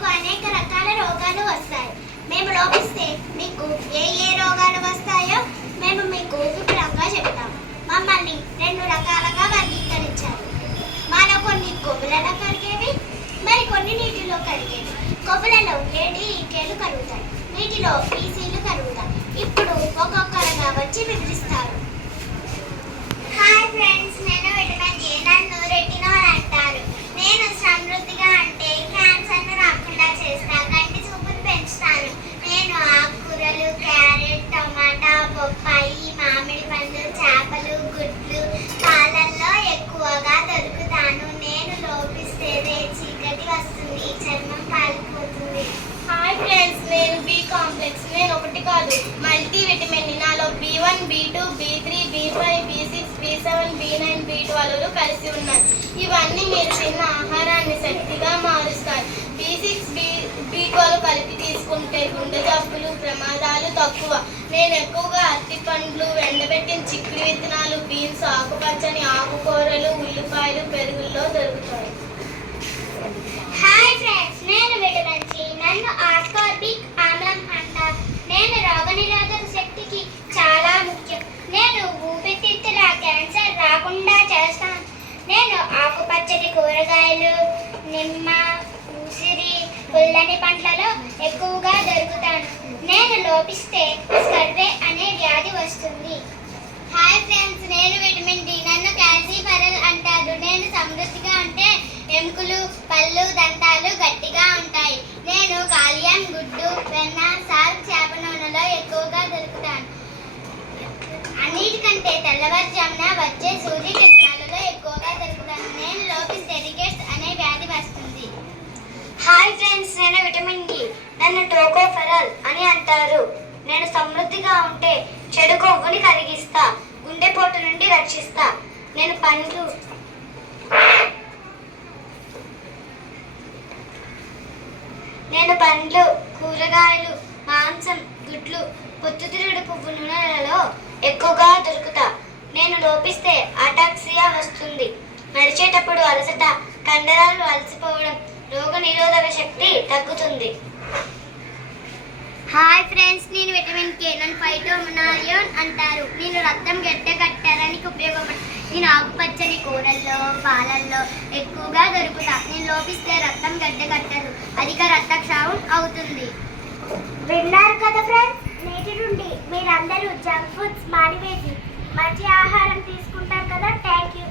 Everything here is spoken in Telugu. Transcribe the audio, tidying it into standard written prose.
మీకు అనేక రకాల రోగాలు వస్తాయి. మేము లోపిస్తే మీకు ఏ ఏ రోగాలు వస్తాయో మేము మీకు వివరంగా చెప్తాము. మమ్మల్ని 2 రకాలుగా వర్గీకరించారు. మాలో కొన్ని కొవ్వులలో కరిగేవి, మరి కొన్ని నీటిలో కరిగేవి. కొవ్వులలో ఏడీకేలు కరుగుతాయి, నీటిలో పీసీలు కరుగుతాయి. ఇప్పుడు ఒక్కొక్కరుగా వచ్చి వివరిస్తారు. హాయ్ ఫ్రెండ్స్, నేను విటమిన్ ఏ. నన్ను రెటినాల్ అంటారు. నేను సమృద్ధిగా అంటే క్యాన్సర్ను రాకుండా చేస్తా, కంటి చూపును పెంచుతాను. నేను ఆకుకూరలు, క్యారెట్, టమాటా, బొప్పాయి, మామిడి పండ్లు, చేపలు, గుడ్లు, పాలల్లో ఎక్కువగా దొరుకుతాను. నేను లోపిస్తే చీకటి వస్తుంది, చర్మం పాలిపోతుంది. హాయ్ ఫ్రెండ్స్, నేను బి కాంప్లెక్స్. నేను ఒకటి కాదు, మల్టీ విటమిన్. నాలో B1, B2, B3, B5, B6, B7, B9, B12 కలిసి ఉన్నాయి. ఇవన్నీ మీరు తిన్న ఆహారాన్ని శక్తిగా మారుస్తాయి. B6, B12 కలిపి తీసుకుంటే గుండె జబ్బులు ప్రమాదాలు తక్కువ. నేను ఎక్కువగా అరటి పండ్లు, ఎండబెట్టిన చిక్కుడు విత్తనాలు, బీన్స్, ఆకుపచ్చని ఆకుకూరలు, ఉల్లిపాయలు పెరుగుల్లో దొరుకుతాయి. హాయ్ ఫ్రెండ్స్, నేను విటమిన్ సి. నన్ను ఆస్కార్బిక్ ఆమ్లం అంటారు. నేను రోగనిరోధక శక్తికి చాలా ముఖ్యం. నేను ఊపిరితిత్తుల క్యాన్సర్ రాకుండా చేస్తాను. నేను ఆకుపచ్చని కూరగాయలు, నిమ్మ, ఉసిరి, పుల్లని పండ్లలో ఎక్కువగా దొరుకుతాను. నేను లోపిస్తే స్కర్వే అనే వ్యాధి వస్తుంది. హాయ్ ఫ్రెండ్స్, నేను విటమిన్ డి. నన్ను క్యాల్సిఫెరల్ అంటారు. నేను సమృద్ధిగా అంటే ఎముకలు, పళ్ళు, దంతాలు గట్టిగా ఉంటాయి. నేను కాలియం, గుడ్డు, వెన్న, సాల్ట్, చేప నూనెలో ఎక్కువగా దొరుకుతాను. అన్నిటికంటే తెల్లవారుజామున వచ్చే సూర్యకిరణాలలో ఎక్కువగా దొరుకుతాను. నేను లోపిస్తే రికెట్స్ అనే వ్యాధి వస్తుంది. హాయ్ ఫ్రెండ్స్, నేను విటమిన్ డి. నన్ను టోకోఫెరల్ అని అంటారు. నేను సమృద్ధిగా ఉంటే చెడు కొవ్వుని కరిగిస్తా, గుండెపోటు నుండి రక్షిస్తా. నేను పండ్లు, కూరగాయలు, మాంసం, గుడ్లు, పొద్దుతిరుగుడు పువ్వు నూనెలలో ఎక్కువగా దొరుకుతా. నేను లోపిస్తే అటాక్సియా వస్తుంది. నడిచేటప్పుడు అలసట, కండరాలు అలసిపోవడం, రోగ నిరోధక శక్తి తగ్గుతుంది. హాయ్ ఫ్రెండ్స్, నేను విటమిన్ కే. నన్ను ఫైటోమినాలియోన్ అంటారు. నేను రక్తం గడ్డకట్టడానికి ఉపయోగపడుతుంది. నేను ఆకుపచ్చని కూరల్లో, పాలల్లో ఎక్కువగా దొరుకుతా. నేను లోపిస్తే రక్తం గడ్డకట్టదు, అధిక రక్తస్రావం అవుతుంది. విన్నారు కదా ఫ్రెండ్స్, నేటి నుండి మీరందరూ జంక్ ఫుడ్స్ మానివేసి మంచి ఆహారం తీసుకుంటారు కదా. Thank you.